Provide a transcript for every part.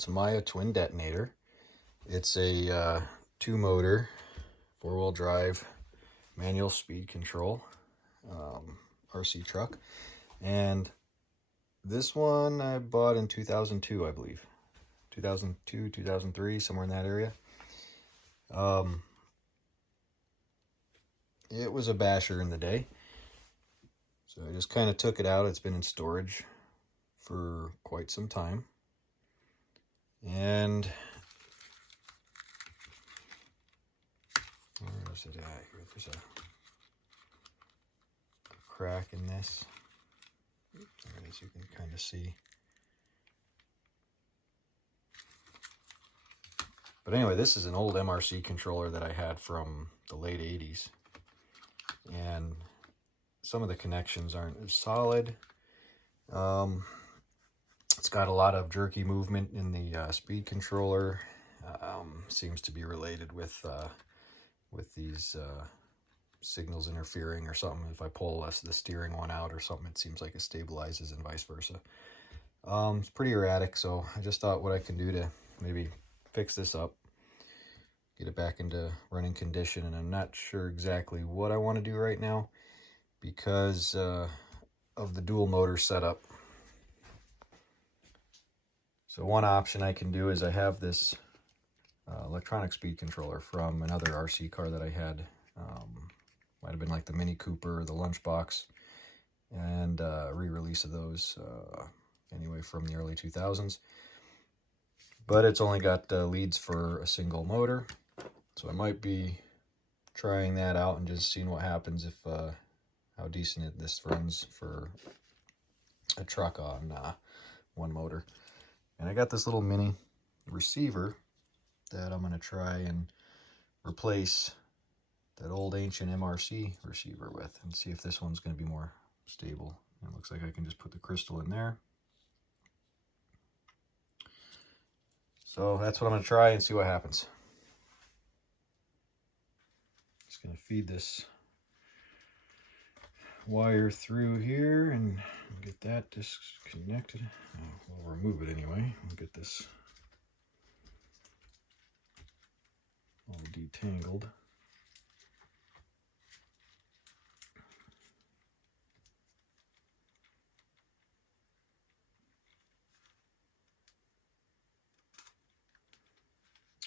Tamiya twin detonator. It's a 2-motor, 4-wheel drive, manual speed control RC truck. And this one I bought in 2002, I believe. 2002, 2003, somewhere in that area. It was a basher in the day. So I just kind of took it out. It's been in storage for quite some time. And where is it at here? There's a crack in this. There it is, you can kind of see. But anyway, this is an old MRC controller that I had from the late 80s. And some of the connections aren't as solid. It's got a lot of jerky movement in the speed controller. Seems to be related with these signals interfering or something. If I pull the steering one out or something, it seems like it stabilizes and vice versa. It's pretty erratic, so I just thought what I can do to maybe fix this up, get it back into running condition. And I'm not sure exactly what I want to do right now because of the dual motor setup. So one option I can do is I have this electronic speed controller from another RC car that I had. Might have been like the Mini Cooper or the Lunchbox, and re-release of those anyway from the early 2000s. But it's only got leads for a single motor, so I might be trying that out and just seeing what happens if how decent this runs for a truck on one motor. And I got this little mini receiver that I'm going to try and replace that old ancient MRC receiver with and see if this one's going to be more stable. It looks like I can just put the crystal in there. So that's what I'm going to try and see what happens. Just going to feed this wire through here and get that disconnected. We'll remove it anyway. We'll get this all detangled.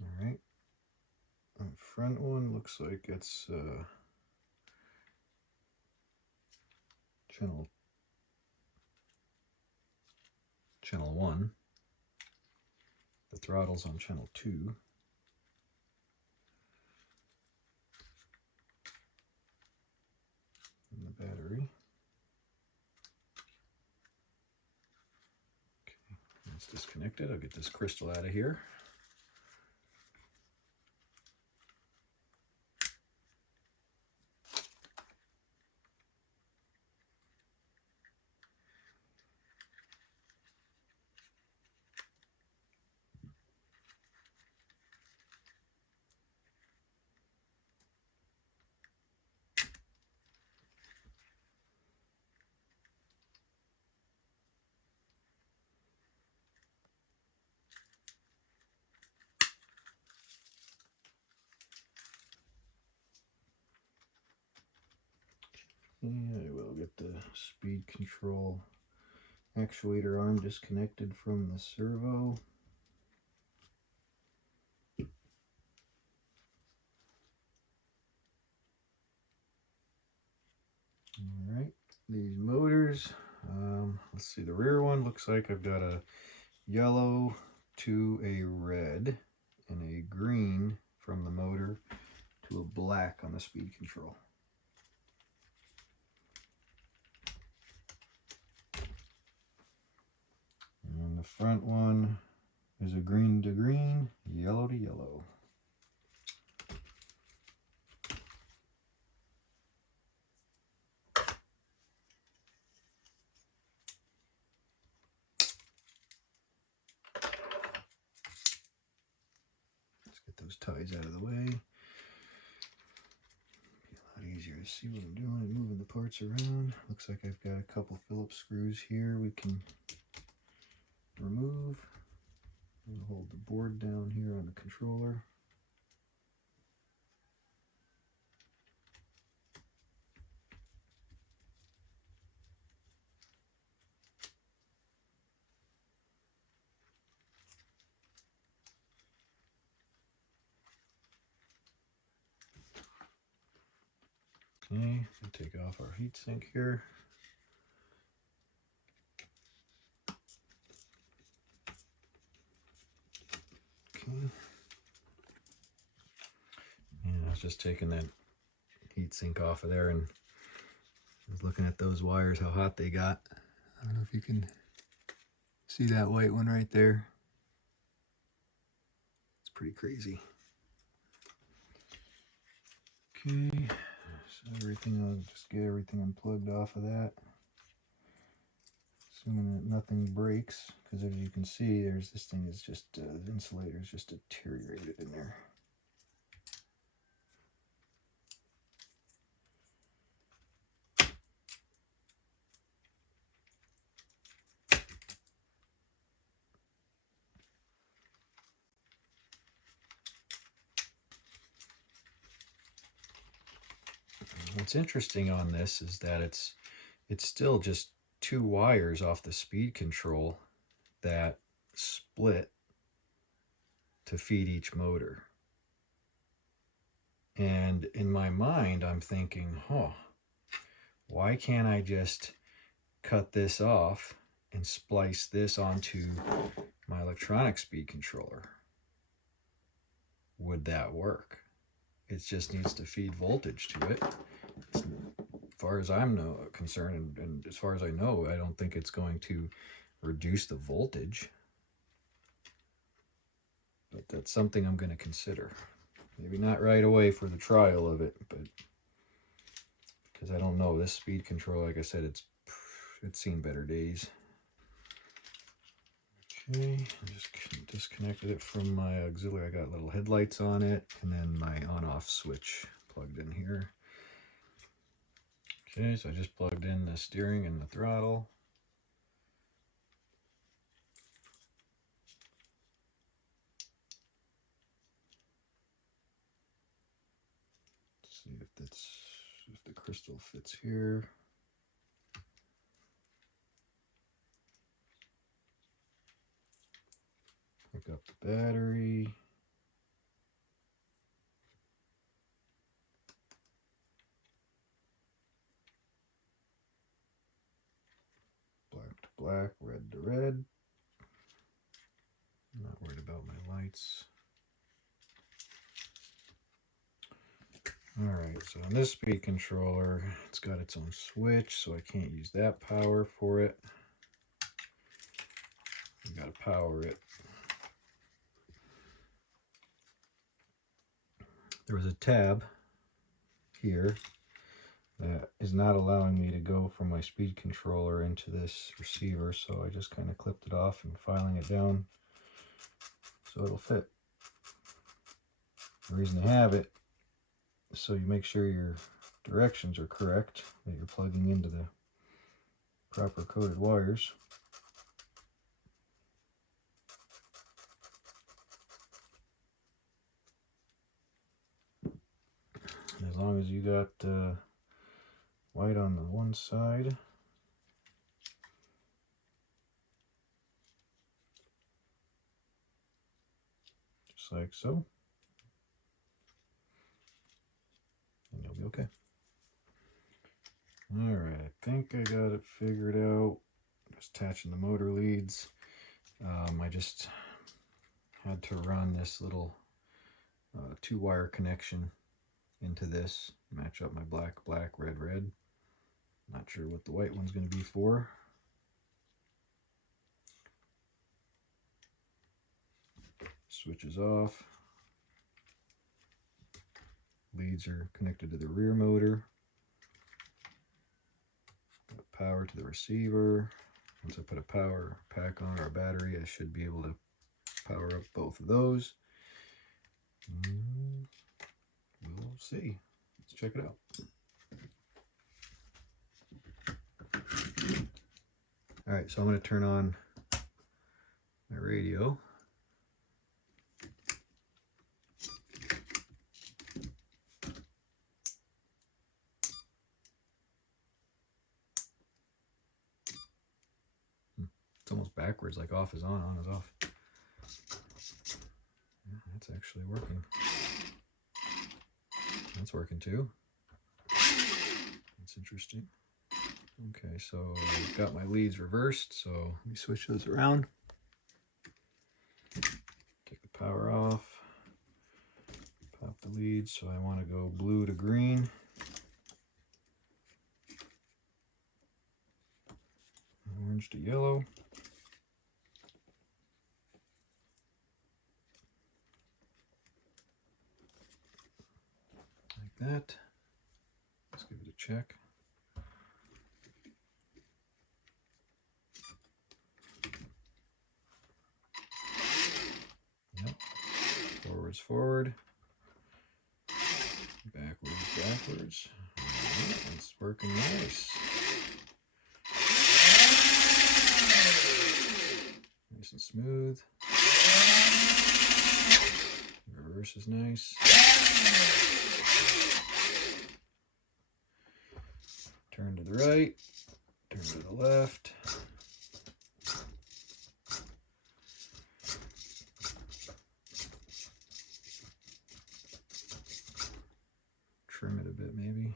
All right. The front one looks like it's channel 1. The throttle's on channel 2. And the battery. Okay, it's disconnected. I'll get this crystal out of here. And I will get the speed control actuator arm disconnected from the servo. All right, these motors, let's see, the rear one looks like I've got a yellow to a red and a green from the motor to a black on the speed control. And the front one is a green to green, yellow to yellow. Let's get those ties out of the way. Be a lot easier to see what I'm doing and moving the parts around. Looks like I've got a couple Phillips screws here we can remove. I'm going to hold the board down here on the controller. Okay, we'll take off our heatsink here. Okay. And I was just taking that heatsink off of there, and I was looking at those wires, how hot they got. I don't know if you can see that white one right there. It's pretty crazy. Okay, so everything, I'll just get everything unplugged off of that. Assuming that nothing breaks, because as you can see, there's this thing is just, the insulator is just deteriorated in there. What's interesting on this is that it's still just 2 wires off the speed control that split to feed each motor. And in my mind, I'm thinking, why can't I just cut this off and splice this onto my electronic speed controller? Would that work? It just needs to feed voltage to it. As far as I'm concerned, and as far as I know, I don't think it's going to reduce the voltage. But that's something I'm going to consider. Maybe not right away for the trial of it, but because I don't know, this speed control, like I said, it's seen better days. Okay, I just disconnected it from my auxiliary. I got little headlights on it, and then my on-off switch plugged in here. Okay, so I just plugged in the steering and the throttle. Let's see if the crystal fits here. Hook up the battery. Black to black, red to red. I'm not worried about my lights. Alright, so on this speed controller, it's got its own switch, so I can't use that power for it. You gotta power it. There was a tab here that is not allowing me to go from my speed controller into this receiver, so I just kind of clipped it off and filing it down so it'll fit. The reason to have it is so you make sure your directions are correct, that you're plugging into the proper coded wires. And as long as you got white on the one side, just like so, and you'll be okay. Alright, I think I got it figured out. Just attaching the motor leads. I just had to run this little 2-wire connection into this, match up my black, red, red. Not sure what the white one's going to be for. Switches off. Leads are connected to the rear motor. Got power to the receiver. Once I put a power pack on or a battery, I should be able to power up both of those. We'll see. Let's check it out. All right, so I'm going to turn on my radio. backwards, like off is on is off. Yeah, that's actually working. That's working too. That's interesting. Okay, so I've got my leads reversed, so let me switch those around. Take the power off. Pop the leads, so I want to go blue to green. Orange to yellow. Like that. Let's give it a check. Yep. Forwards, forward. Backwards, backwards. Right, it's working nice. Nice and smooth. Reverse is nice. Turn to the right. Turn to the left. Trim it a bit maybe.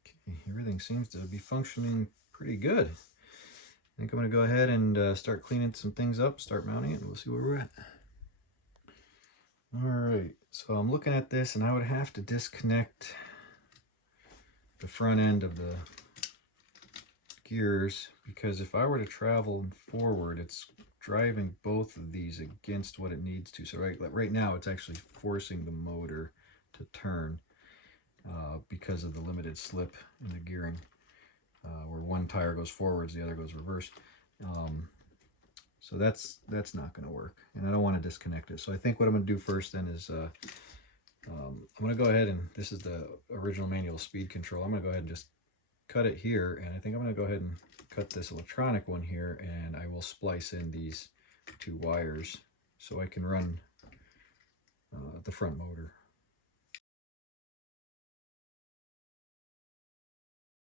Okay, everything seems to be functioning pretty good. I think I'm going to go ahead and start cleaning some things up, start mounting it, and we'll see where we're at. Alright, so I'm looking at this and I would have to disconnect the front end of the gears, because if I were to travel forward, it's driving both of these against what it needs to. So right now it's actually forcing the motor to turn because of the limited slip in the gearing, where one tire goes forwards, the other goes reverse. So that's not going to work, and I don't want to disconnect it. So I think what I'm going to do first then is I'm going to go ahead, and this is the original manual speed control. I'm going to go ahead and just cut it here, and I think I'm going to go ahead and cut this electronic one here, and I will splice in these two wires so I can run the front motor.